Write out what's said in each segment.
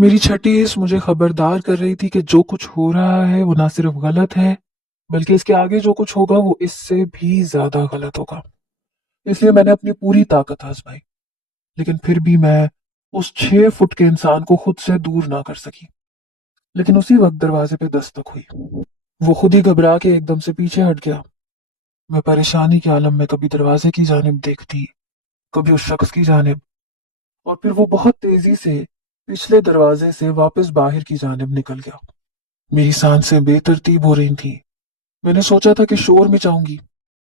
मेरी छठी हिस्स मुझे खबरदार कर रही थी कि जो कुछ हो रहा है वो ना सिर्फ गलत है, बल्कि इसके आगे जो कुछ होगा वो इससे भी ज्यादा गलत होगा। इसलिए मैंने अपनी पूरी ताकत आजमाई, लेकिन फिर भी मैं उस 6 फुट के इंसान को खुद से दूर ना कर सकी। लेकिन उसी वक्त दरवाजे पे दस्तक हुई। वो खुद ही घबरा के एकदम से पीछे हट गया। मैं परेशानी के आलम में कभी दरवाजे की जानिब देखती, कभी उस शख्स की जानिब, और फिर वो बहुत तेजी से पिछले दरवाजे से वापस बाहर की जानिब निकल गया। मेरी सांसें बेतरतीब हो रही थीं। मैंने सोचा था कि शोर मचाऊंगी,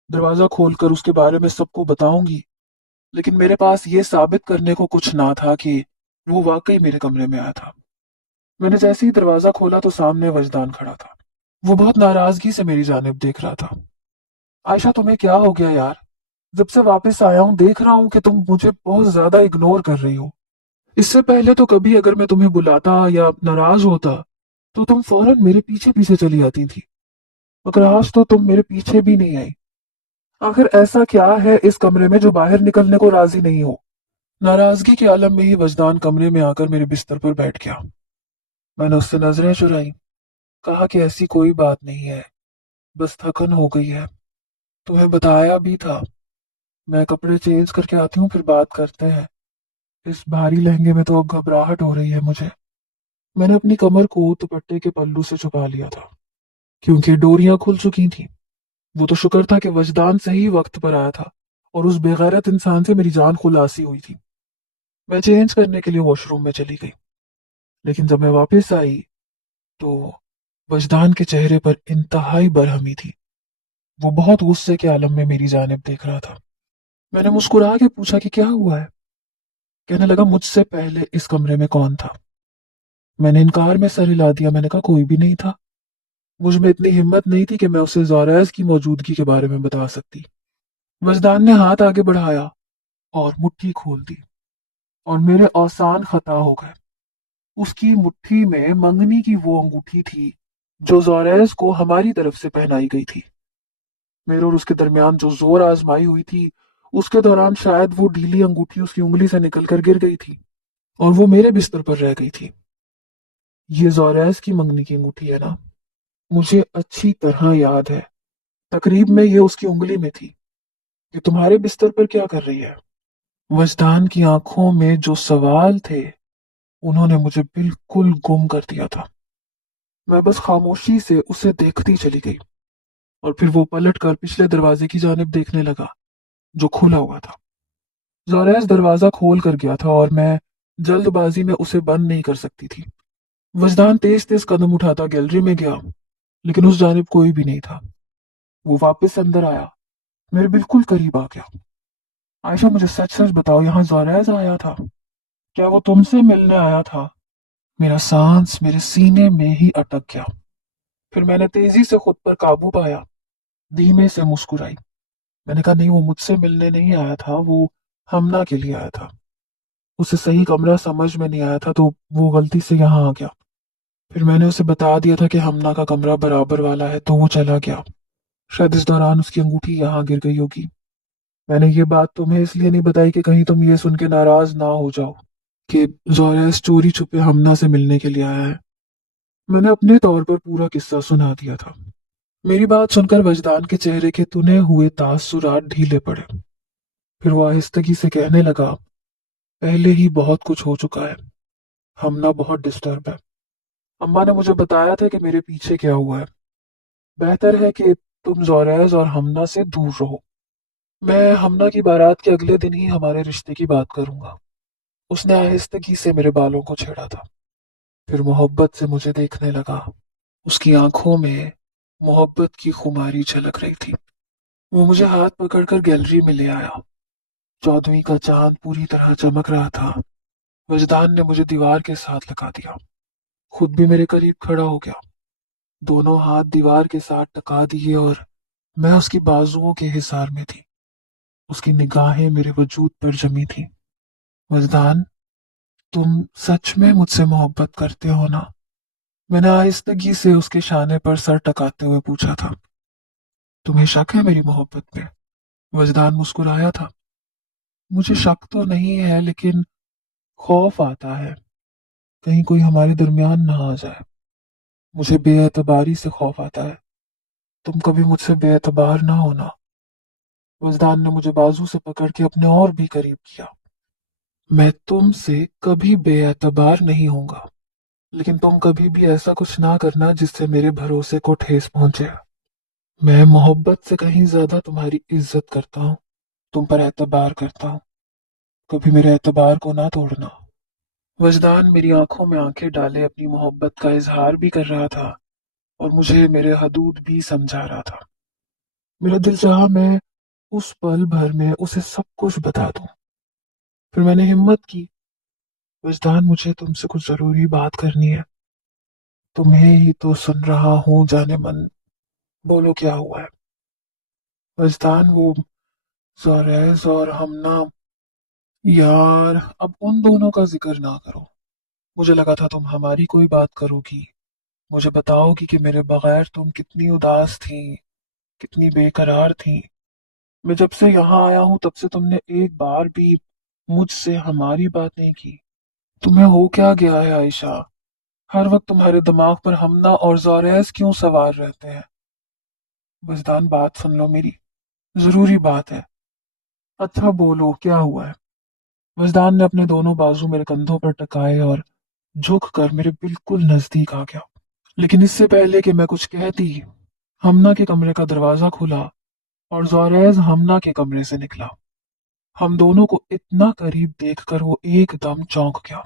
दरवाजा खोलकर उसके बारे में सबको बताऊंगी, लेकिन मेरे पास ये साबित करने को कुछ ना था कि वो वाकई मेरे कमरे में आया था। मैंने जैसे ही दरवाजा खोला तो सामने वजदान खड़ा था। वो बहुत नाराजगी से मेरी जानिब देख रहा था। आयशा, तुम्हें क्या हो गया यार? जब से वापस आया हूं देख रहा हूं कि तुम मुझे बहुत ज्यादा इग्नोर कर रही हो। इससे पहले तो कभी अगर मैं तुम्हें बुलाता या नाराज होता तो तुम फौरन मेरे पीछे पीछे चली आती थी, मगर आज तो तुम मेरे पीछे भी नहीं आई। आखिर ऐसा क्या है इस कमरे में जो बाहर निकलने को राजी नहीं हो? नाराजगी के आलम में ही वजदान कमरे में आकर मेरे बिस्तर पर बैठ गया। मैंने उससे नजरें चुराई, कहा कि ऐसी कोई बात नहीं है, बस थकन हो गई है। तुम्हें बताया भी था। मैं कपड़े चेंज करके आती हूँ, फिर बात करते हैं। इस भारी लहंगे में तो अब घबराहट हो रही है मुझे। मैंने अपनी कमर को दुपट्टे के पल्लू से छुपा लिया था, क्योंकि डोरियां खुल चुकी थीं। वो तो शुक्र था कि वजदान सही वक्त पर आया था और उस बेगैरत इंसान से मेरी जान खुलासी हुई थी। मैं चेंज करने के लिए वॉशरूम में चली गई, लेकिन जब मैं वापस आई तो वजदान के चेहरे पर इंतहाई बरहमी थी। वो बहुत गुस्से के आलम में मेरी जानिब देख रहा था। मैंने मुस्कुरा के पूछा कि क्या हुआ है। कहने लगा, मुझसे पहले इस कमरे में कौन था? मैंने इनकार में सर हिला दिया। मैंने कहा, कोई भी नहीं था। मुझ में इतनी हिम्मत नहीं थी कि मैं उसे जोरैज की मौजूदगी के बारे में बता सकती। वजदान ने हाथ आगे बढ़ाया और मुट्ठी खोल दी, और मेरे औसान खता हो गए। उसकी मुट्ठी में मंगनी की वो अंगूठी थी जो जोरैज को हमारी तरफ से पहनाई गई थी। मेरे और उसके दरमियान जो जोर आजमाई हुई थी, उसके दौरान शायद वो ढीली अंगूठी उसकी उंगली से निकलकर गिर गई थी और वो मेरे बिस्तर पर रह गई थी। ये जोरैज की मंगनी की अंगूठी है ना? मुझे अच्छी तरह याद है। तकरीब में ये उसकी उंगली में थी। ये तुम्हारे बिस्तर पर क्या कर रही है? वजदान की आंखों में जो सवाल थे, उन्होंने मुझे बिल्कुल गुम कर दिया था। मैं बस खामोशी से उसे देखती चली गई, और फिर वो पलट कर पिछले दरवाजे की जानिब देखने लगा, जो खुला हुआ था। जोरैज दरवाजा खोल कर गया था और मैं जल्दबाजी में उसे बंद नहीं कर सकती थी। वजदान तेज तेज कदम उठाता गैलरी में गया, लेकिन उस जानिब कोई भी नहीं था। वो वापस अंदर आया, मेरे बिल्कुल करीब आ गया। आयशा, मुझे सच सच बताओ, यहाँ जोरैज आया था? क्या वो तुमसे मिलने आया था? मेरा सांस मेरे सीने में ही अटक गया। फिर मैंने तेजी से खुद पर काबू पाया, धीमे से मुस्कुराई। मैंने कहा, नहीं, वो मुझसे मिलने नहीं आया था, वो हमना के लिए आया था। उसे सही कमरा समझ में नहीं आया था तो वो गलती से यहाँ आ गया। फिर मैंने उसे बता दिया था कि हमना का कमरा बराबर वाला है, तो वो चला गया। शायद इस दौरान उसकी अंगूठी यहाँ गिर गई होगी। मैंने ये बात तुम्हें इसलिए नहीं बताई कि कहीं तुम ये सुन के नाराज ना हो जाओ कि जोरेस चोरी छुपे हमना से मिलने के लिए आया है। मैंने अपने तौर पर पूरा किस्सा सुना दिया था। मेरी बात सुनकर वजदान के चेहरे के तुने हुए तासुरात ढीले पड़े। फिर वो आहिस्तगी से कहने लगा, पहले ही बहुत कुछ हो चुका है। हमना बहुत डिस्टर्ब है। अम्मा ने मुझे बताया था कि मेरे पीछे क्या हुआ है। बेहतर है कि तुम जोरैज और हमना से दूर रहो। मैं हमना की बारात के अगले दिन ही हमारे रिश्ते की बात करूंगा। उसने आहिस्तगी से मेरे बालों को छेड़ा था, फिर मोहब्बत से मुझे देखने लगा। उसकी आंखों में मोहब्बत की खुमारी झलक रही थी। वो मुझे हाथ पकड़कर गैलरी में ले आया। 14वीं का चांद पूरी तरह चमक रहा था। वजदान ने मुझे दीवार के साथ लगा दिया, खुद भी मेरे करीब खड़ा हो गया। दोनों हाथ दीवार के साथ टका दिए और मैं उसकी बाजुओं के हिसार में थी। उसकी निगाहें मेरे वजूद पर जमी थी। वजदान, तुम सच में मुझसे मोहब्बत करते हो ना? मैंने आहिस्तगी से उसके शाने पर सर टकाते हुए पूछा था। तुम्हें शक है मेरी मोहब्बत पे? वजदान मुस्कुराया था। मुझे शक तो नहीं है, लेकिन खौफ आता है। कहीं कोई हमारे दरमियान ना आ जाए। मुझे बेएतबारी से खौफ आता है। तुम कभी मुझसे बेएतबार ना होना। वजदान ने मुझे बाजू से पकड़ के अपने और भी करीब किया। मैं तुमसे कभी बेएतबार नहीं होऊंगा, लेकिन तुम कभी भी ऐसा कुछ ना करना जिससे मेरे भरोसे को ठेस पहुंचे। मैं मोहब्बत से कहीं ज्यादा तुम्हारी इज्जत करता हूँ, तुम पर एतबार करता हूँ। कभी मेरे एतबार को ना तोड़ना। वजदान मेरी आंखों में आंखें डाले अपनी मोहब्बत का इजहार भी कर रहा था और मुझे मेरे हदूद भी समझा रहा था। मेरा दिल चाहा मैं उस पल भर में उसे सब कुछ बता दूं। फिर मैंने हिम्मत की। वजदान, मुझे तुमसे कुछ जरूरी बात करनी है। तुम्हें ही तो सुन रहा हूँ जाने मन। बोलो क्या हुआ है। वजदान, वो ज़ोरैज़ और हमना। यार, अब उन दोनों का जिक्र ना करो। मुझे लगा था तुम हमारी कोई बात करोगी, मुझे बताओगी कि मेरे बगैर तुम कितनी उदास थी, कितनी बेकरार थी। मैं जब से यहाँ आया हूँ तब से तुमने एक बार भी मुझसे हमारी बात नहीं की। तुम्हें हो क्या गया है आयशा? हर वक्त तुम्हारे दिमाग पर हमना और ज़ोरैज़ क्यों सवार रहते हैं? वजदान, बात सुन लो मेरी, जरूरी बात है। अच्छा बोलो क्या हुआ है। वजदान ने अपने दोनों बाजू मेरे कंधों पर टकाए और झुक कर मेरे बिल्कुल नजदीक आ गया। लेकिन इससे पहले कि मैं कुछ कहती, हमना के कमरे का दरवाजा खुला और ज़ोरैज़ हमना के कमरे से निकला। हम दोनों को इतना करीब देखकर वो एकदम चौंक गया।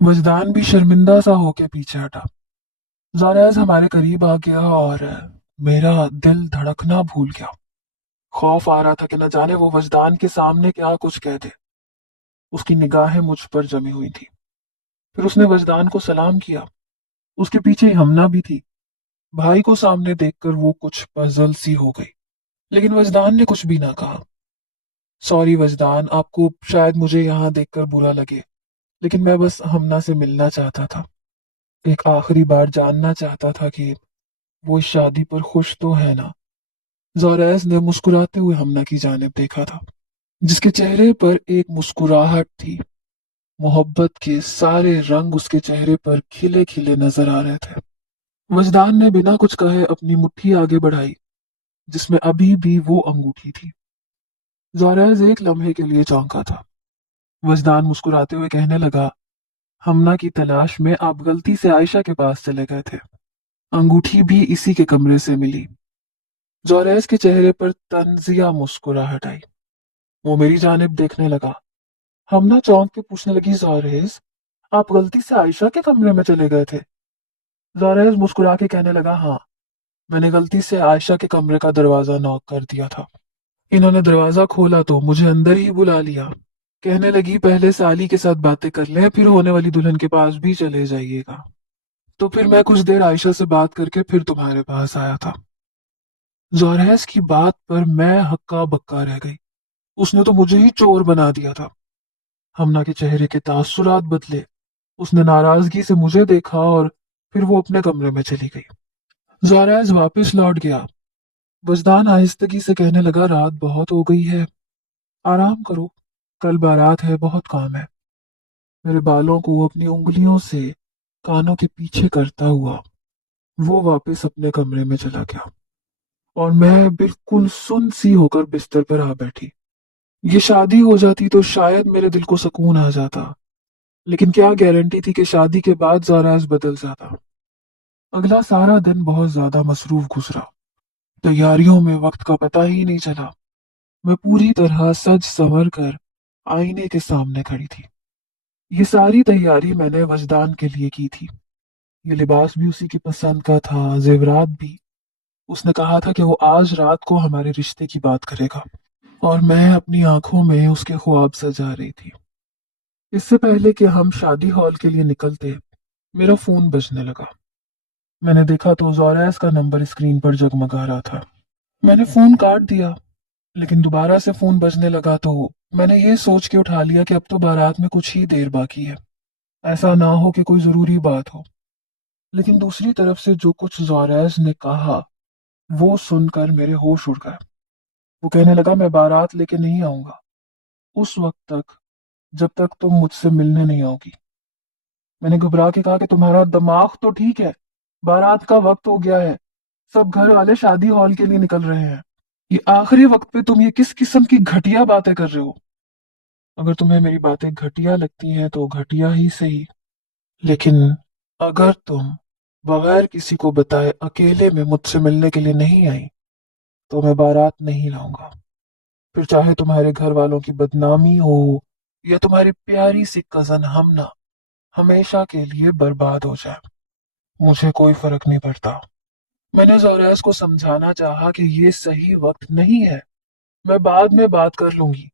वजदान भी शर्मिंदा सा होके पीछे हटा। ज़ोरैज़ हमारे करीब आ गया और मेरा दिल धड़कना भूल गया। खौफ आ रहा था कि न जाने वो वजदान के सामने क्या कुछ कह दे। उसकी निगाहें मुझ पर जमी हुई थी। फिर उसने वजदान को सलाम किया। उसके पीछे हमना भी थी। भाई को सामने देखकर वो कुछ पजल सी हो गई, लेकिन वजदान ने कुछ भी ना कहा। सॉरी वजदान, आपको शायद मुझे यहाँ देखकर बुरा लगे, लेकिन मैं बस हमना से मिलना चाहता था। एक आखिरी बार जानना चाहता था कि वो इस शादी पर खुश तो है ना। ज़ोरैज़ ने मुस्कुराते हुए हमना की जानिब देखा था, जिसके चेहरे पर एक मुस्कुराहट थी। मोहब्बत के सारे रंग उसके चेहरे पर खिले खिले नजर आ रहे थे। वजदान ने बिना कुछ कहे अपनी मुट्ठी आगे बढ़ाई, जिसमें अभी भी वो अंगूठी थी। ज़ोरैज़ एक लम्हे के लिए चौंका था। वजदान मुस्कुराते हुए कहने लगा, हमना की तलाश में आप गलती से आयशा के पास चले गए थे। अंगूठी भी इसी के कमरे से मिली। ज़ोरैज़ के चेहरे पर तंजिया मुस्कुराहट आई। वो मेरी जानिब देखने लगा। हमना चौंक के पूछने लगी, ज़ोरैज़, आप गलती से आयशा के कमरे में चले गए थे? ज़ोरैज़ मुस्कुरा के कहने लगा, हाँ, मैंने गलती से आयशा के कमरे का दरवाजा नॉक कर दिया था। इन्होंने दरवाजा खोला तो मुझे अंदर ही बुला लिया। कहने लगी, पहले साली के साथ बातें कर लें, फिर होने वाली दुल्हन के पास भी चले जाइएगा। तो फिर मैं कुछ देर आयशा से बात करके फिर तुम्हारे पास आया था। ज़ोरैज़ की बात पर मैं हक्का बक्का रह गई। उसने तो मुझे ही चोर बना दिया था। हमना के चेहरे के तासुरात बदले। उसने नाराजगी से मुझे देखा और फिर वो अपने कमरे में चली गई। ज़ोरैज़ वापस लौट गया। वजदान आहिस्तगी से कहने लगा, रात बहुत हो गई है, आराम करो, कल बारात है, बहुत काम है। मेरे बालों को अपनी उंगलियों से कानों के पीछे करता हुआ वो वापस अपने कमरे में चला गया और मैं बिल्कुल सुन सी होकर बिस्तर पर आ बैठी। ये शादी हो जाती तो शायद मेरे दिल को सुकून आ जाता, लेकिन क्या गारंटी थी कि शादी के बाद ज़ोरैज़ बदल जाता। अगला सारा दिन बहुत ज्यादा मसरूफ गुजरा। तैयारियों में वक्त का पता ही नहीं चला। मैं पूरी तरह सज संवर कर आईने के सामने खड़ी थी। ये सारी तैयारी मैंने वजदान के लिए की थी। ये लिबास भी उसी की पसंद का था, जेवरात भी। उसने कहा था कि वो आज रात को हमारे रिश्ते की बात करेगा और मैं अपनी आंखों में उसके ख्वाब सजा रही थी। इससे पहले कि हम शादी हॉल के लिए निकलते, मेरा फोन बजने लगा। मैंने देखा तो ज़ोरैज़ का नंबर स्क्रीन पर जगमगा रहा था। मैंने फोन काट दिया, लेकिन दोबारा से फोन बजने लगा तो मैंने ये सोच के उठा लिया कि अब तो बारात में कुछ ही देर बाकी है, ऐसा ना हो कि कोई जरूरी बात हो। लेकिन दूसरी तरफ से जो कुछ ज़ोरैज़ ने कहा वो सुनकर मेरे होश उड़ गए। वो कहने लगा, मैं बारात लेके नहीं आऊंगा उस वक्त तक जब तक तुम मुझसे मिलने नहीं आओगी। मैंने घबरा के कहा कि तुम्हारा दिमाग तो ठीक है, बारात का वक्त हो गया है, सब घर वाले शादी हॉल के लिए निकल रहे हैं, ये आखिरी वक्त पे तुम ये किस किस्म की घटिया बातें कर रहे हो। अगर तुम्हें मेरी बातें घटिया लगती हैं तो घटिया ही सही, लेकिन अगर तुम बगैर किसी को बताए अकेले में मुझसे मिलने के लिए नहीं आई तो मैं बारात नहीं लाऊंगा। फिर चाहे तुम्हारे घर वालों की बदनामी हो या तुम्हारी प्यारी सी कजन हमना हमेशा के लिए बर्बाद हो जाए, मुझे कोई फर्क नहीं पड़ता। मैंने जोरैस को समझाना चाहा कि ये सही वक्त नहीं है, मैं बाद में बात कर लूंगी,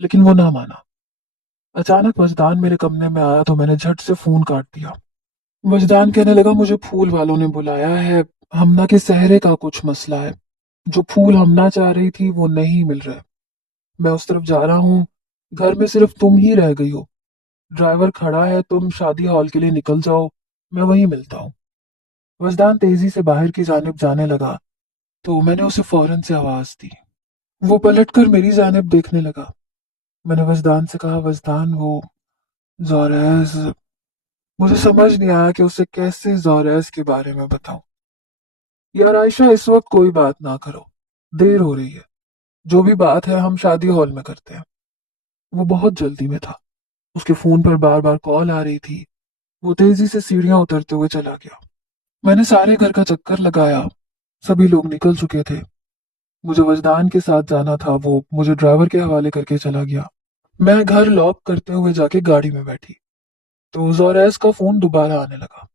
लेकिन वो ना माना। अचानक वजदान मेरे कमरे में आया तो मैंने झट से फोन काट दिया। वजदान कहने लगा मुझे फूल वालों ने बुलाया है, हमना के सहरे का कुछ मसला है, जो फूल हमना चाह रही थी वो नहीं मिल रहे। मैं उस तरफ जा रहा हूँ, घर में सिर्फ तुम ही रह गई हो, ड्राइवर खड़ा है, तुम शादी हॉल के लिए निकल जाओ, मैं वहीं मिलता हूँ। वजदान तेजी से बाहर की जानिब जाने लगा तो मैंने उसे फौरन से आवाज दी। वो पलटकर मेरी जानिब देखने लगा। मैंने वजदान से कहा, वजदान वो जोरैस। मुझे समझ नहीं आया कि उसे कैसे जोरैस के बारे में बताऊं। यार आयशा, इस वक्त कोई बात ना करो, देर हो रही है, जो भी बात है हम शादी हॉल में करते हैं। वो बहुत जल्दी में था, उसके फोन पर बार बार कॉल आ रही थी। वो तेजी से सीढ़ियां उतरते हुए चला गया। मैंने सारे घर का चक्कर लगाया, सभी लोग निकल चुके थे। मुझे वजदान के साथ जाना था, वो मुझे ड्राइवर के हवाले करके चला गया। मैं घर लॉक करते हुए जाके गाड़ी में बैठी तो जोरैस का फोन दोबारा आने लगा।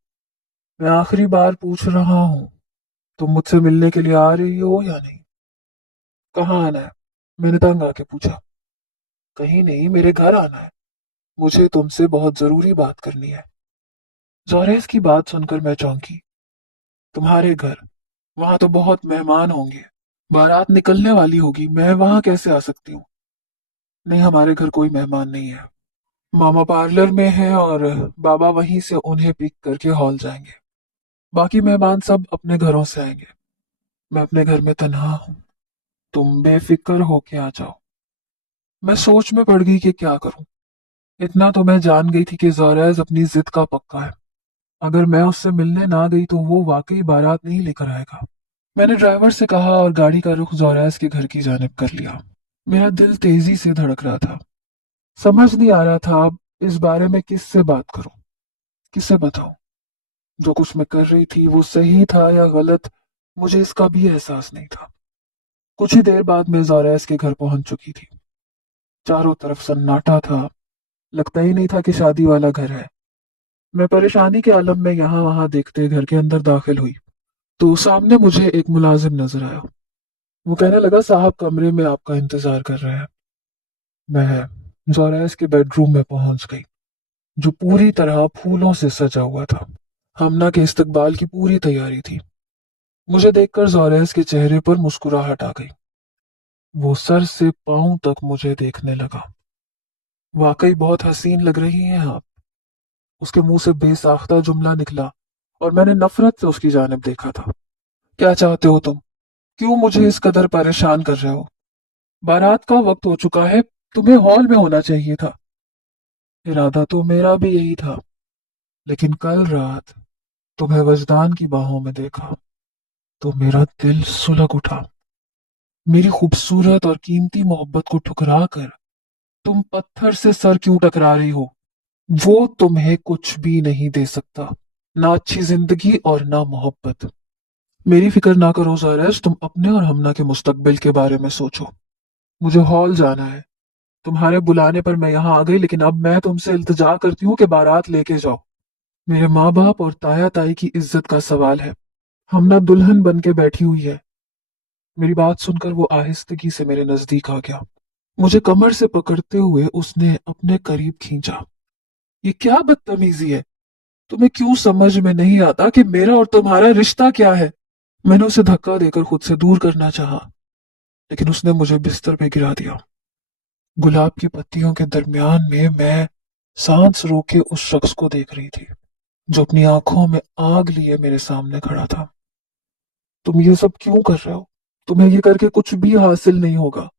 मैं आखिरी बार पूछ रहा हूँ, तुम मुझसे मिलने के लिए आ रही हो या नहीं? कहाँ आना है? मैंने तंग आके पूछा। कहीं नहीं, मेरे घर आना है, मुझे तुमसे बहुत जरूरी बात करनी है। जोरैस की बात सुनकर मैं चौंकी। तुम्हारे घर? वहां तो बहुत मेहमान होंगे, बारात निकलने वाली होगी, मैं वहां कैसे आ सकती हूँ? नहीं, हमारे घर कोई मेहमान नहीं है, मामा पार्लर में है और बाबा वहीं से उन्हें पिक करके हॉल जाएंगे। बाकी मेहमान सब अपने घरों से आएंगे, मैं अपने घर में तन्हा हूँ, तुम बेफिक्र होके आ जाओ। मैं सोच में पड़ गई कि क्या करूं। इतना तो मैं जान गई थी कि जोरैस अपनी जिद का पक्का है, अगर मैं उससे मिलने ना गई तो वो वाकई बारात नहीं लेकर आएगा। मैंने ड्राइवर से कहा और गाड़ी का रुख जोरैस के घर की जानिब कर लिया। मेरा दिल तेजी से धड़क रहा था, समझ नहीं आ रहा था अब इस बारे में किससे बात करूं, किसे बताऊं। जो कुछ मैं कर रही थी वो सही था या गलत, मुझे इसका भी एहसास नहीं था। कुछ ही देर बाद मैं जोरैस के घर पहुंच चुकी थी। चारों तरफ सन्नाटा था, लगता ही नहीं था कि शादी वाला घर है। मैं परेशानी के आलम में यहाँ वहां देखते घर के अंदर दाखिल हुई तो सामने मुझे एक मुलाजिम नजर आया। वो कहने लगा, साहब कमरे में आपका इंतजार कर रहे हैं। मैं जोरैस के बेडरूम में पहुंच गई, जो पूरी तरह फूलों से सजा हुआ था। हमना के इस्तकबाल की पूरी तैयारी थी। मुझे देखकर जोरैस के चेहरे पर मुस्कुराहट आ गई। वो सर से पांव तक मुझे देखने लगा। वाकई बहुत हसीन लग रही हैं आप। उसके मुंह से बेसाख्ता जुमला निकला और मैंने नफरत से उसकी जानिब देखा था। क्या चाहते हो तुम? क्यों मुझे इस कदर परेशान कर रहे हो? बारात का वक्त हो चुका है, तुम्हें हॉल में होना चाहिए था। इरादा तो मेरा भी यही था, लेकिन कल रात तुम्हें वजदान की बाहों में देखा तो मेरा दिल सुलग उठा। मेरी खूबसूरत और कीमती मोहब्बत को ठुकरा कर तुम पत्थर से सर क्यों टकरा रही हो? वो तुम्हें कुछ भी नहीं दे सकता, ना अच्छी जिंदगी और ना मोहब्बत। मेरी फिक्र ना करो ज़ारेस, तुम अपने और हमना के मुस्तकबिल के बारे में सोचो। मुझे हॉल जाना है, तुम्हारे बुलाने पर मैं यहाँ आ गई, लेकिन अब मैं तुमसे इल्तिजा करती हूँ कि बारात लेके जाओ। मेरे माँ बाप और ताया ताई की इज्जत का सवाल है। हमना दुल्हन बन के बैठी हुई है। मेरी बात सुनकर वो आहिस्तगी से मेरे नजदीक आ गया। मुझे कमर से पकड़ते हुए उसने अपने करीब खींचा। ये क्या बदतमीजी है? तुम्हें क्यों समझ में नहीं आता कि मेरा और तुम्हारा रिश्ता क्या है? मैंने उसे धक्का देकर खुद से दूर करना चाहा, लेकिन उसने मुझे बिस्तर पे गिरा दिया। गुलाब की पत्तियों के दरमियान में मैं सांस रोके उस शख्स को देख रही थी, जो अपनी आंखों में आग लिए मेरे सामने खड़ा था। तुम ये सब क्यों कर रहे हो? तुम्हें ये करके कुछ भी हासिल नहीं होगा।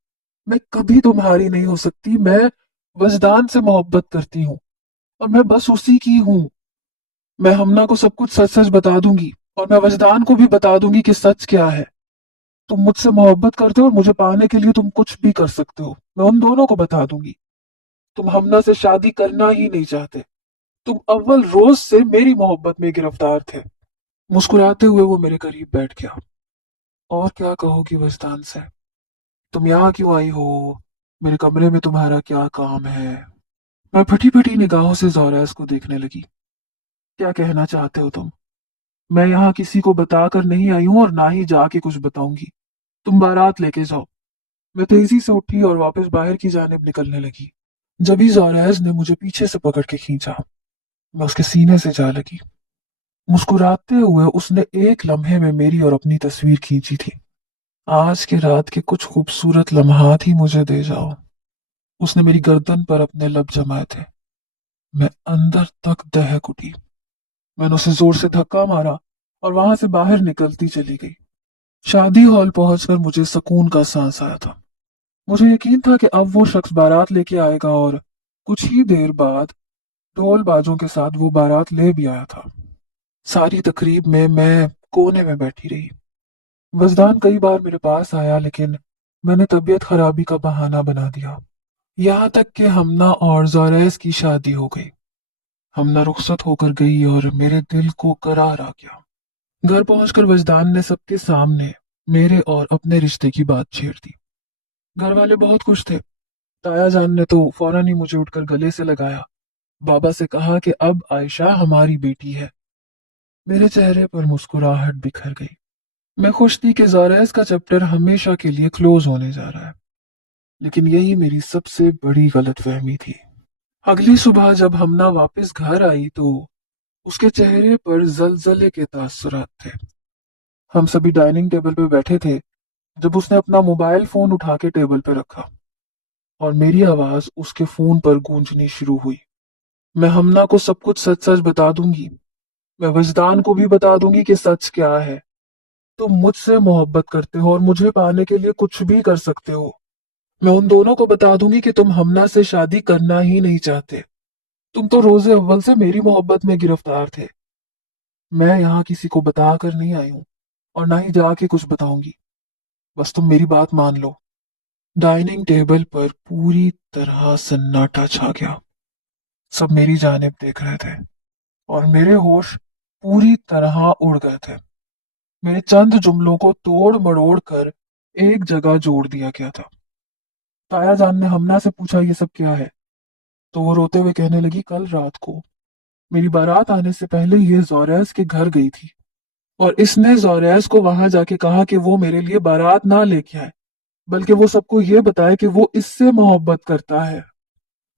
मैं कभी तुम्हारी नहीं हो सकती। मैं वजदान से मोहब्बत करती हूँ और मैं बस उसी की हूँ। मैं हमना को सब कुछ सच सच बता दूंगी, और मैं वजदान को भी बता दूंगी कि सच क्या है। तुम मुझसे मोहब्बत करते हो और मुझे पाने के लिए तुम कुछ भी कर सकते हो। मैं उन दोनों को बता दूंगी। तुम हमना से शादी करना ही नहीं चाहते। तुम अव्वल रोज से मेरी मोहब्बत में गिरफ्तार थे। मुस्कुराते हुए वो मेरे करीब बैठ गया। और क्या कहोगी वजदान से? तुम यहाँ क्यों आई हो? मेरे कमरे में तुम्हारा क्या काम है? मैं फटी फटी निगाहों से जोरैस को देखने लगी। क्या कहना चाहते हो तुम? मैं यहाँ किसी को बताकर नहीं आई हूं और ना ही जाके कुछ बताऊंगी। तुम बारात लेके जाओ। मैं तेजी से उठी और वापस बाहर की जानिब निकलने लगी। जभी जोरैस ने मुझे पीछे से पकड़ के खींचा, मैं उसके सीने से जा लगी। मुस्कुराते हुए उसने एक लम्हे में मेरी और अपनी तस्वीर खींची थी। आज की रात के कुछ खूबसूरत लम्हात ही मुझे दे जाओ। उसने मेरी गर्दन पर अपने लब जमाए थे। मैं अंदर तक दहक उठी। मैंने उसे जोर से धक्का मारा और वहां से बाहर निकलती चली गई। शादी हॉल पहुंचकर मुझे सुकून का सांस आया था। मुझे यकीन था कि अब वो शख्स बारात लेके आएगा, और कुछ ही देर बाद ढोल बाजों के साथ वो बारात ले भी आया था। सारी तकरीब में मैं कोने में बैठी रही। वजदान कई बार मेरे पास आया, लेकिन मैंने तबीयत खराबी का बहाना बना दिया। यहाँ तक कि हमना और जोरैस की शादी हो गई। हमना रुखसत होकर गई और मेरे दिल को करार आ गया। घर पहुंचकर वजदान ने सबके सामने मेरे और अपने रिश्ते की बात छेड़ दी। घर वाले बहुत खुश थे। ताया जान ने तो फौरन ही मुझे उठकर गले से लगाया। बाबा से कहा कि अब आयशा हमारी बेटी है। मेरे चेहरे पर मुस्कुराहट बिखर गई। मैं खुश थी कि जोरैस का चैप्टर हमेशा के लिए क्लोज होने जा रहा है। लेकिन यही मेरी सबसे बड़ी गलतफहमी थी। अगली सुबह जब हमना वापस घर आई तो उसके चेहरे पर जलजले के तासुरात थे। हम सभी डाइनिंग टेबल पर बैठे थे जब उसने अपना मोबाइल फोन उठा के टेबल पर रखा, और मेरी आवाज उसके फोन पर गूंजनी शुरू हुई। मैं हमना को सब कुछ सच सच बता दूंगी। मैं वजदान को भी बता दूंगी कि सच क्या है। तुम मुझसे मोहब्बत करते हो और मुझे पाने के लिए कुछ भी कर सकते हो। मैं उन दोनों को बता दूंगी कि तुम हमना से शादी करना ही नहीं चाहते। तुम तो रोजे अव्वल से मेरी मोहब्बत में गिरफ्तार थे। मैं यहाँ किसी को बता कर नहीं आई हूँ, और ना ही जाके कुछ बताऊंगी। बस तुम मेरी बात मान लो। डाइनिंग टेबल पर पूरी तरह सन्नाटा छा गया। सब मेरी जानिब देख रहे थे, और मेरे होश पूरी तरह उड़ गए थे। मेरे चंद जुमलों को तोड़ मरोड़ कर एक जगह जोड़ दिया गया था। ताया जान ने हमना से पूछा, ये सब क्या है? तो वो रोते हुए कहने लगी, कल रात को मेरी बारात आने से पहले ये जोरैस के घर गई थी, और इसने जोरैस को वहां जाके कहा कि वो मेरे लिए बारात ना लेके आए, बल्कि वो सबको ये बताए कि वो इससे मोहब्बत करता है।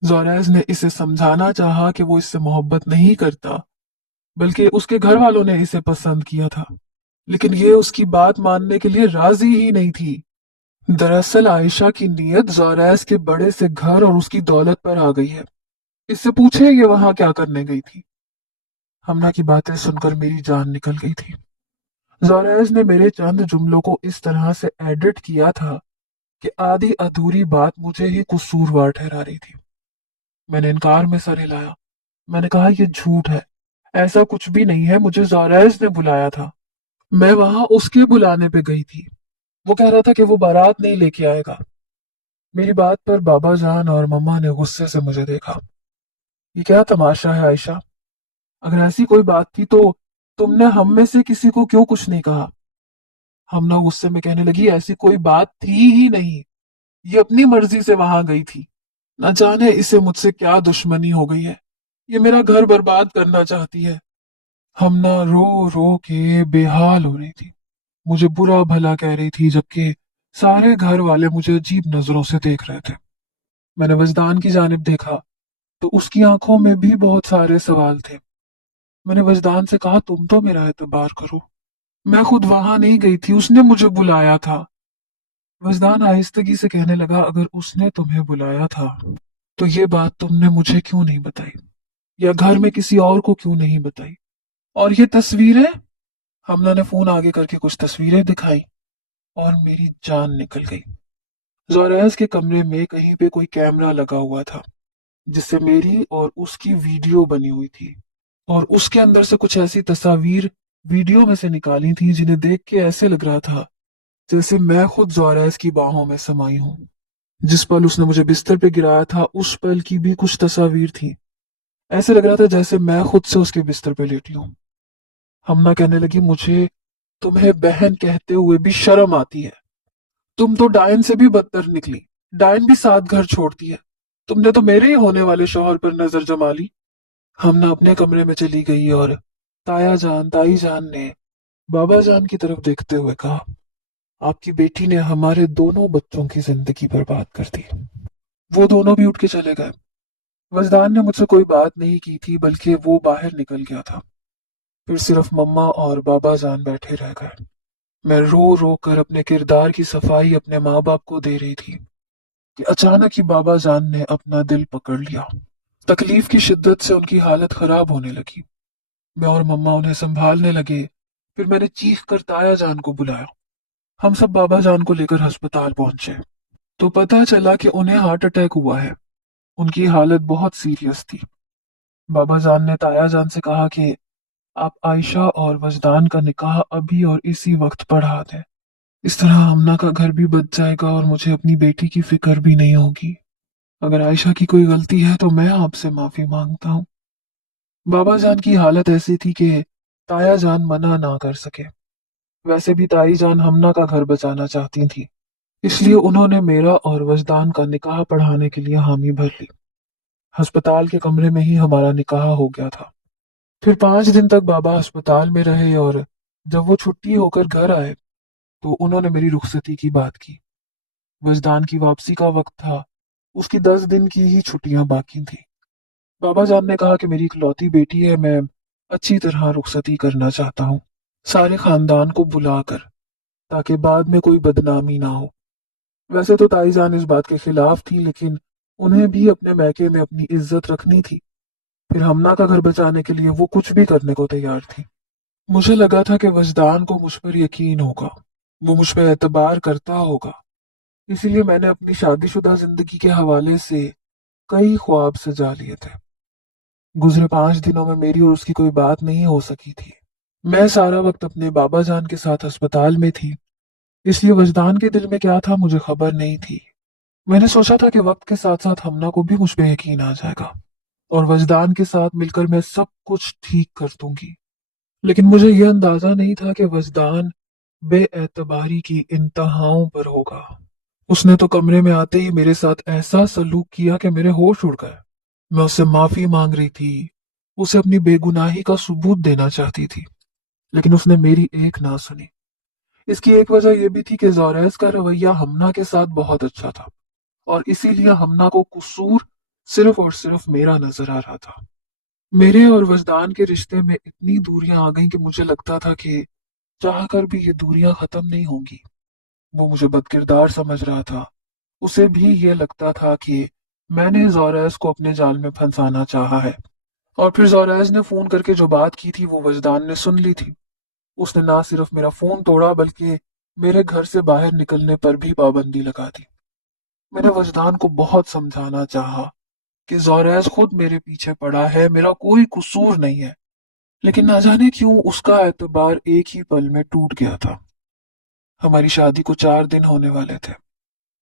जोरैस ने इसे समझाना चाहा कि वो इससे मोहब्बत नहीं करता, बल्कि उसके घर वालों ने इसे पसंद किया था, लेकिन ये उसकी बात मानने के लिए राजी ही नहीं थी। दरअसल आयशा की नीयत जोरैस के बड़े से घर और उसकी दौलत पर आ गई है। इससे पूछे ये वहां क्या करने गई थी? हमना की बातें सुनकर मेरी जान निकल गई थी। जोरैस ने मेरे चंद जुमलों को इस तरह से एडिट किया था कि आधी अधूरी बात मुझे ही कसूरवार ठहरा रही थी। मैंने इनकार में सर हिलाया। मैंने कहा, यह झूठ है। ऐसा कुछ भी नहीं है। मुझे जोरैस ने बुलाया था। मैं वहां उसके बुलाने पे गई थी। वो कह रहा था कि वो बारात नहीं लेके आएगा। मेरी बात पर बाबा जान और मम्मा ने गुस्से से मुझे देखा। ये क्या तमाशा है आयशा? अगर ऐसी कोई बात थी तो तुमने हम में से किसी को क्यों कुछ नहीं कहा? हमना गुस्से में कहने लगी, ऐसी कोई बात थी ही नहीं। ये अपनी मर्जी से वहां गई थी। न जाने इसे मुझसे क्या दुश्मनी हो गई है। ये मेरा घर बर्बाद करना चाहती है। हमना रो रो के बेहाल हो रही थी। मुझे बुरा भला कह रही थी, जबकि सारे घर वाले मुझे अजीब नजरों से देख रहे थे। मैंने वजदान की जानिब देखा तो उसकी आंखों में भी बहुत सारे सवाल थे। मैंने वजदान से कहा, तुम तो मेरा एतबार करो। मैं खुद वहां नहीं गई थी, उसने मुझे बुलाया था। वजदान आहिस्तगी से कहने लगा, अगर उसने तुम्हें बुलाया था तो ये बात तुमने मुझे क्यों नहीं बताई, या घर में किसी और को क्यों नहीं बताई? और ये तस्वीरें? हमना ने फोन आगे करके कुछ तस्वीरें दिखाई, और मेरी जान निकल गई। जोरैस के कमरे में कहीं पे कोई कैमरा लगा हुआ था जिससे मेरी और उसकी वीडियो बनी हुई थी। और उसके अंदर से कुछ ऐसी तस्वीर वीडियो में से निकाली थी जिन्हें देख के ऐसे लग रहा था जैसे मैं खुद जोरैस की बाहों में समाई हूं। जिस पल उसने मुझे बिस्तर पे गिराया था उस पल की भी कुछ तस्वीर थी। ऐसे लग रहा था जैसे मैं खुद से उसके बिस्तर पे लेटी हूं। हमना कहने लगी, मुझे तुम्हें बहन कहते हुए भी शर्म आती है। तुम तो डायन से भी बदतर निकली। डायन भी साथ घर छोड़ती है। तुमने तो मेरे ही होने वाले शौहर पर नजर जमा ली। हमना अपने कमरे में चली गई और ताई जान ने बाबा जान की तरफ देखते हुए कहा, आपकी बेटी ने हमारे दोनों बच्चों की जिंदगी बर्बाद कर दी। वो दोनों भी उठ के चले गए। वजदान ने मुझसे कोई बात नहीं की थी, बल्कि वो बाहर निकल गया था। फिर सिर्फ मम्मा और बाबा जान बैठे रह गए। मैं रो रो कर अपने किरदार की सफाई अपने माँ बाप को दे रही थी कि अचानक ही बाबा जान ने अपना दिल पकड़ लिया। तकलीफ की शिद्दत से उनकी हालत खराब होने लगी। मैं और मम्मा उन्हें संभालने लगे। फिर मैंने चीख कर ताया जान को बुलाया। हम सब बाबा जान को लेकर अस्पताल पहुंचे तो पता चला कि उन्हें हार्ट अटैक हुआ है। उनकी हालत बहुत सीरियस थी। बाबा जान ने ताया जान से कहा कि आप आयशा और वजदान का निकाह अभी और इसी वक्त पढ़ा दें। इस तरह हमना का घर भी बच जाएगा और मुझे अपनी बेटी की फिक्र भी नहीं होगी। अगर आयशा की कोई गलती है तो मैं आपसे माफी मांगता हूँ। बाबा जान की हालत ऐसी थी कि ताया जान मना ना कर सके। वैसे भी ताई जान हमना का घर बचाना चाहती थी, इसलिए उन्होंने मेरा और वजदान का निकाह पढ़ाने के लिए हामी भर ली। अस्पताल के कमरे में ही हमारा निकाह हो गया था। फिर 5 दिन तक बाबा अस्पताल में रहे और जब वो छुट्टी होकर घर आए तो उन्होंने मेरी रुखसती की बात की। वजदान की वापसी का वक्त था। उसकी 10 दिन की ही छुट्टियां बाकी थी। बाबा जान ने कहा कि मेरी इकलौती बेटी है, मैं अच्छी तरह रुखसती करना चाहता हूँ, सारे खानदान को बुलाकर, ताकि बाद में कोई बदनामी ना हो। वैसे तो ताई जान इस बात के खिलाफ थी, लेकिन उन्हें भी अपने मैके में अपनी इज्जत रखनी थी। फिर हमना का घर बचाने के लिए वो कुछ भी करने को तैयार थी। मुझे लगा था कि वजदान को मुझ पर यकीन होगा, वो मुझ पर एतबार करता होगा। इसीलिए मैंने अपनी शादीशुदा जिंदगी के हवाले से कई ख्वाब सजा लिए थे। गुजरे 5 दिनों में मेरी और उसकी कोई बात नहीं हो सकी थी। मैं सारा वक्त अपने बाबा जान के साथ अस्पताल में थी, इसलिए वजदान के दिल में क्या था मुझे खबर नहीं थी। मैंने सोचा था कि वक्त के साथ साथ हमना को भी मुझ पे यकीन आ जाएगा और वजदान के साथ मिलकर मैं सब कुछ ठीक कर दूंगी। लेकिन मुझे यह अंदाजा नहीं था कि वजदान बेएतबारी की इंतहाओं पर होगा। उसने तो कमरे में आते ही मेरे साथ ऐसा सलूक किया कि मेरे होश उड़ गए। मैं उससे माफी मांग रही थी, उसे अपनी बेगुनाही का सबूत देना चाहती थी, लेकिन उसने मेरी एक ना सुनी। इसकी एक वजह यह भी थी कि जोरैस का रवैया हमना के साथ बहुत अच्छा था और इसीलिए हमना को कसूर सिर्फ और सिर्फ मेरा नजर आ रहा था। मेरे और वजदान के रिश्ते में इतनी दूरियां आ गईं कि मुझे लगता था कि चाह कर भी ये दूरियां खत्म नहीं होंगी। वो मुझे बदकिरदार समझ रहा था। उसे भी ये लगता था कि मैंने जोरैस को अपने जाल में फंसाना चाहा है। और फिर जोरैस ने फोन करके जो बात की थी वो वजदान ने सुन ली थी। उसने ना सिर्फ मेरा फोन तोड़ा बल्कि मेरे घर से बाहर निकलने पर भी पाबंदी लगा दी। मैंने वजदान को बहुत समझाना चाहा कि जोरैस खुद मेरे पीछे पड़ा है, मेरा कोई कसूर नहीं है, लेकिन ना जाने क्यों उसका एतबार एक ही पल में टूट गया था। हमारी शादी को 4 दिन होने वाले थे।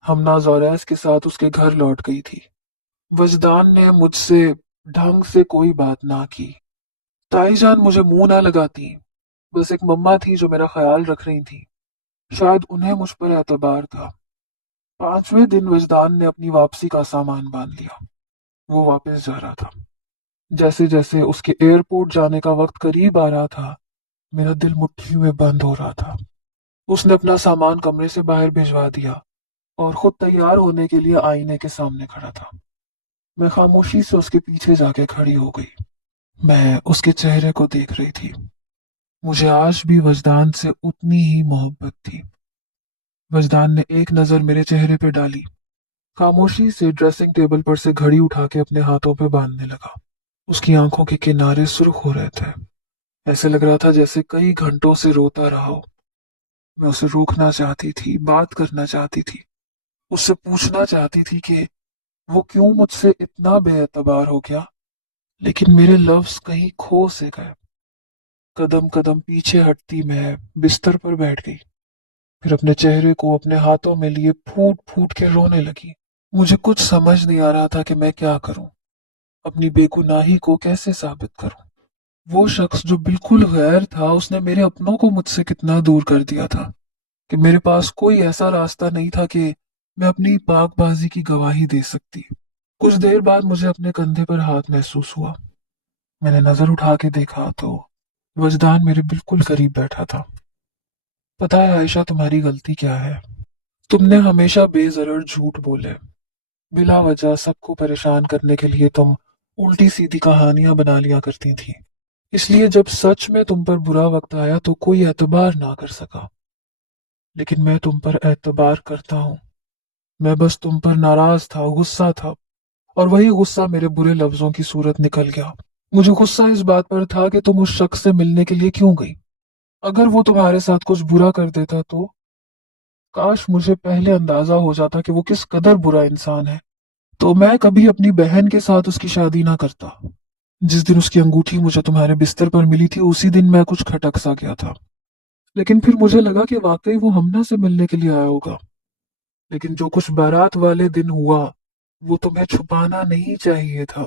हमना जोरैस के साथ उसके घर लौट गई थी। वजदान ने मुझसे ढंग से कोई बात ना की। ताई जान मुझे मुंह ना लगाती। बस एक मम्मा थी जो मेरा ख्याल रख रही थी। शायद उन्हें मुझ पर एतबार था। 5वें दिन वजदान ने अपनी वापसी का सामान बांध लिया। वो वापस जा रहा था। जैसे जैसे उसके एयरपोर्ट जाने का वक्त करीब आ रहा था, मेरा दिल मुट्ठी में बंद हो रहा था। उसने अपना सामान कमरे से बाहर भिजवा दिया और खुद तैयार होने के लिए आईने के सामने खड़ा था। मैं खामोशी से उसके पीछे जाके खड़ी हो गई। मैं उसके चेहरे को देख रही थी। मुझे आज भी वजदान से उतनी ही मोहब्बत थी। वजदान ने एक नजर मेरे चेहरे पे डाली, खामोशी से ड्रेसिंग टेबल पर से घड़ी उठा के अपने हाथों पे बांधने लगा। उसकी आंखों के किनारे सुर्ख हो रहे थे। ऐसे लग रहा था जैसे कई घंटों से रोता रहा हो। मैं उसे रोकना चाहती थी, बात करना चाहती थी, उससे पूछना चाहती थी कि वो क्यों मुझसे इतना बेएतबार हो गया। लेकिन मेरे लफ्ज कहीं खो से गए। कदम कदम पीछे हटती मैं बिस्तर पर बैठ गई। फिर अपने चेहरे को अपने हाथों में लिए फूट फूट के रोने लगी। मुझे कुछ समझ नहीं आ रहा था कि मैं क्या करूं, अपनी बेगुनाही को कैसे साबित करूं। वो शख्स जो बिल्कुल गैर था, उसने मेरे अपनों को मुझसे कितना दूर कर दिया था कि मेरे पास कोई ऐसा रास्ता नहीं था कि मैं अपनी पाकबाजी की गवाही दे सकती। कुछ देर बाद मुझे अपने कंधे पर हाथ महसूस हुआ। मैंने नजर उठा के देखा तो वजदान मेरे बिल्कुल करीब बैठा था। पता है आयशा, तुम्हारी गलती क्या है? तुमने हमेशा बेजरर झूठ बोले। बिला वजह सबको परेशान करने के लिए तुम उल्टी सीधी कहानियां बना लिया करती थी। इसलिए जब सच में तुम पर बुरा वक्त आया तो कोई एतबार ना कर सका। लेकिन मैं तुम पर एतबार करता हूँ। मैं बस तुम पर नाराज था, गुस्सा था, और वही गुस्सा मेरे बुरे लफ्जों की सूरत निकल गया। मुझे गुस्सा इस बात पर था कि तुम उस शख्स से मिलने के लिए क्यों गई। अगर वो तुम्हारे साथ कुछ बुरा कर देता तो काश मुझे पहले अंदाजा हो जाता कि वो किस कदर बुरा इंसान है, तो मैं कभी अपनी बहन के साथ उसकी शादी ना करता। जिस दिन उसकी अंगूठी मुझे तुम्हारे बिस्तर पर मिली थी, उसी दिन मैं कुछ खटक सा गया था। लेकिन फिर मुझे लगा कि वाकई वो हमना से मिलने के लिए आया होगा। लेकिन जो कुछ बारात वाले दिन हुआ, वो तुम्हें छुपाना नहीं चाहिए था।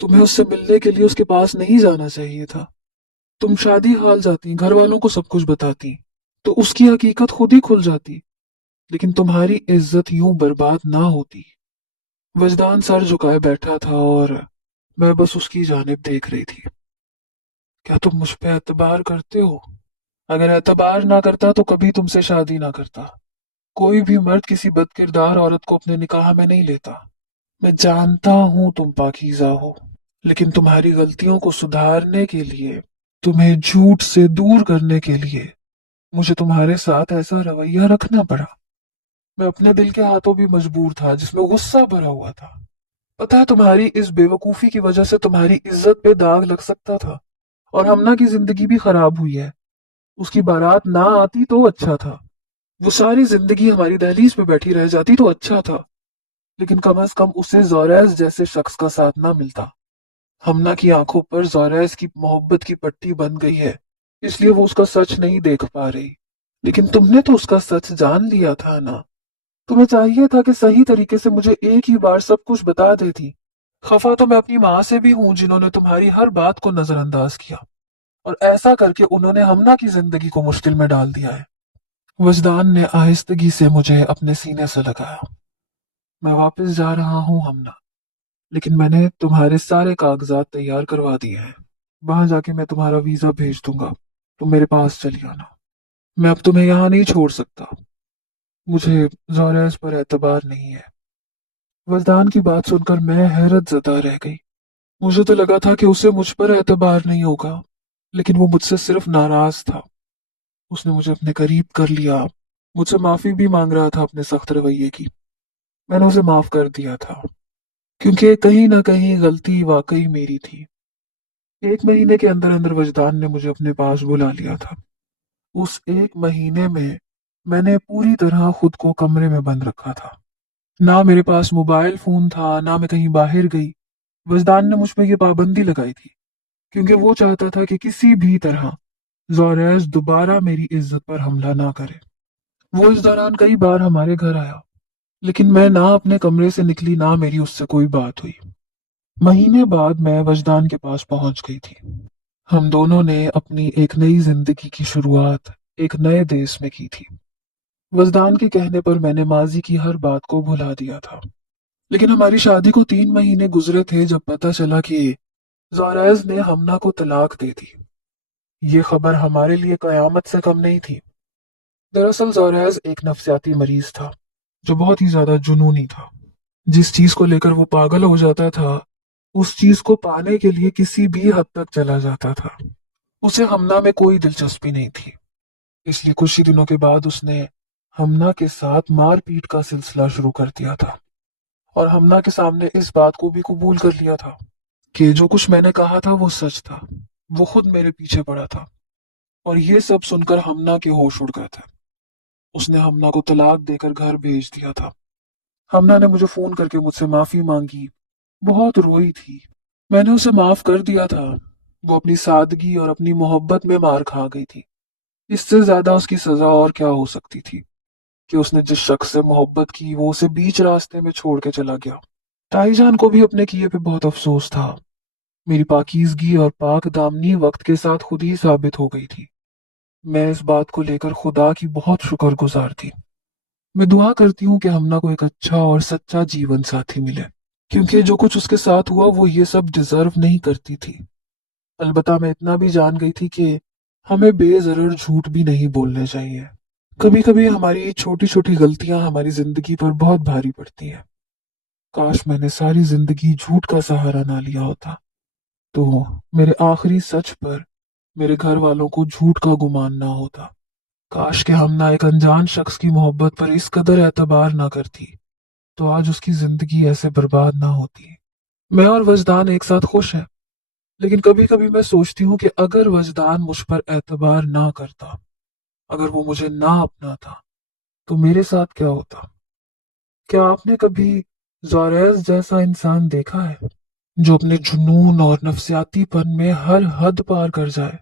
तुम्हें उससे मिलने के लिए उसके पास नहीं जाना चाहिए था। तुम शादी हाल जाती, घर वालों को सब कुछ बताती, तो उसकी हकीकत खुद ही खुल जाती। लेकिन तुम्हारी इज्जत यूं बर्बाद ना होती। वजदान सर झुकाए बैठा था और मैं बस उसकी जानिब देख रही थी। क्या तुम मुझ पे एतबार करते हो? अगर एतबार ना करता तो कभी तुमसे शादी ना करता। कोई भी मर्द किसी बदकिरदार औरत को अपने निकाह में नहीं लेता। मैं जानता हूं तुम पाकीज़ा हो, लेकिन तुम्हारी गलतियों को सुधारने के लिए, तुम्हें झूठ से दूर करने के लिए मुझे तुम्हारे साथ ऐसा रवैया रखना पड़ा। मैं अपने दिल के हाथों भी मजबूर था, जिसमें गुस्सा भरा हुआ था। पता है, तुम्हारी इस बेवकूफी की वजह से तुम्हारी इज्जत पे दाग लग सकता था, और हमना की जिंदगी भी खराब हुई है। उसकी बारात ना आती तो अच्छा था। वो सारी जिंदगी हमारी दहलीज पे बैठी रह जाती तो अच्छा था। लेकिन कम से कम उसे जोरैस जैसे शख्स का साथ ना मिलता। हमना की आंखों पर जोरैस की मोहब्बत की पट्टी बन गई है, इसलिए वो उसका सच नहीं देख पा रही। लेकिन तुमने तो उसका सच जान लिया था ना। तुम्हें चाहिए था कि सही तरीके से मुझे एक ही बार सब कुछ बता देती। खफा तो मैं अपनी माँ से भी हूं, जिन्होंने तुम्हारी हर बात को नजरअंदाज किया, और ऐसा करके उन्होंने हमना की जिंदगी को मुश्किल में डाल दिया है। वजदान ने आहिस्तगी से मुझे अपने सीने से लगाया। मैं वापस जा रहा हूँ हमना, लेकिन मैंने तुम्हारे सारे कागजात तैयार करवा दिए हैं। वहां जाके मैं तुम्हारा वीजा भेज दूंगा। तुम मेरे पास चली आना। मैं अब तुम्हें यहाँ नहीं छोड़ सकता। मुझे जोरेस पर एतबार नहीं है। वजदान की बात सुनकर मैं हैरत जदा रह गई। मुझे तो लगा था कि उसे मुझ पर एतबार नहीं होगा, लेकिन वो मुझसे सिर्फ नाराज था। उसने मुझे अपने करीब कर लिया, मुझसे माफी भी मांग रहा था अपने सख्त रवैये की। मैंने उसे माफ कर दिया था, क्योंकि कहीं ना कहीं गलती वाकई मेरी थी। एक महीने के अंदर अंदर वजदान ने मुझे अपने पास बुला लिया था। उस एक महीने में मैंने पूरी तरह खुद को कमरे में बंद रखा था। ना मेरे पास मोबाइल फोन था, ना मैं कहीं बाहर गई। वजदान ने मुझ पर यह पाबंदी लगाई थी, क्योंकि वो चाहता था कि किसी भी तरह जोरेस दोबारा मेरी इज्जत पर हमला ना करे। वो इस दौरान कई बार हमारे घर आया, लेकिन मैं ना अपने कमरे से निकली, ना मेरी उससे कोई बात हुई। महीने बाद मैं वजदान के पास पहुंच गई थी। हम दोनों ने अपनी एक नई जिंदगी की शुरुआत एक नए देश में की थी। वजदान के कहने पर मैंने माजी की हर बात को भुला दिया था। लेकिन हमारी शादी को 3 महीने गुजरे थे जब पता चला कि जोरेस ने हमना को तलाक दे दी। ये खबर हमारे लिए कयामत से कम नहीं थी। दरअसल जोरेस एक नफसियाती मरीज था, जो बहुत ही ज्यादा जुनूनी था। जिस चीज को लेकर वो पागल हो जाता था, उस चीज को पाने के लिए किसी भी हद तक चला जाता था। उसे हमना में कोई दिलचस्पी नहीं थी, इसलिए कुछ ही दिनों के बाद उसने हमना के साथ मारपीट का सिलसिला शुरू कर दिया था, और हमना के सामने इस बात को भी कबूल कर लिया था कि जो कुछ मैंने कहा था वो सच था। वो खुद मेरे पीछे पड़ा था, और ये सब सुनकर हमना के होश उड़ गए थे। उसने हमना को तलाक देकर घर भेज दिया था। हमना ने मुझे फोन करके मुझसे माफी मांगी, बहुत रोई थी। मैंने उसे माफ कर दिया था। वो अपनी सादगी और अपनी मोहब्बत में मार खा गई थी। इससे ज्यादा उसकी सजा और क्या हो सकती थी कि उसने जिस शख्स से मोहब्बत की वो उसे बीच रास्ते में छोड़ के चला गया। ताईजान को भी अपने किए पे बहुत अफसोस था। मेरी पाकीज़गी और पाक दामनी वक्त के साथ खुद ही साबित हो गई थी। मैं इस बात को लेकर खुदा की बहुत शुक्रगुजार थी। मैं दुआ करती हूँ कि हमना को एक अच्छा और सच्चा जीवन साथी मिले, क्योंकि जो कुछ उसके साथ हुआ वो ये सब डिजर्व नहीं करती थी। अलबत्ता मैं इतना भी जान गई थी कि हमें बेजरर झूठ भी नहीं बोलने चाहिए। कभी कभी हमारी छोटी छोटी गलतियां हमारी जिंदगी पर बहुत भारी पड़ती हैं। काश मैंने सारी जिंदगी झूठ का सहारा ना लिया होता, तो मेरे आखिरी सच पर मेरे घर वालों को झूठ का गुमान ना होता। काश के हम ना एक अनजान शख्स की मोहब्बत पर इस कदर एतबार ना करती, तो आज उसकी जिंदगी ऐसे बर्बाद ना होती। मैं और वजदान एक साथ खुश हैं, लेकिन कभी कभी मैं सोचती हूँ कि अगर वजदान मुझ पर एतबार ना करता, अगर वो मुझे ना अपनाता, तो मेरे साथ क्या होता। क्या आपने कभी जोरेस जैसा इंसान देखा है, जो अपने जुनून और नफसियातीपन में हर हद पार कर जाए?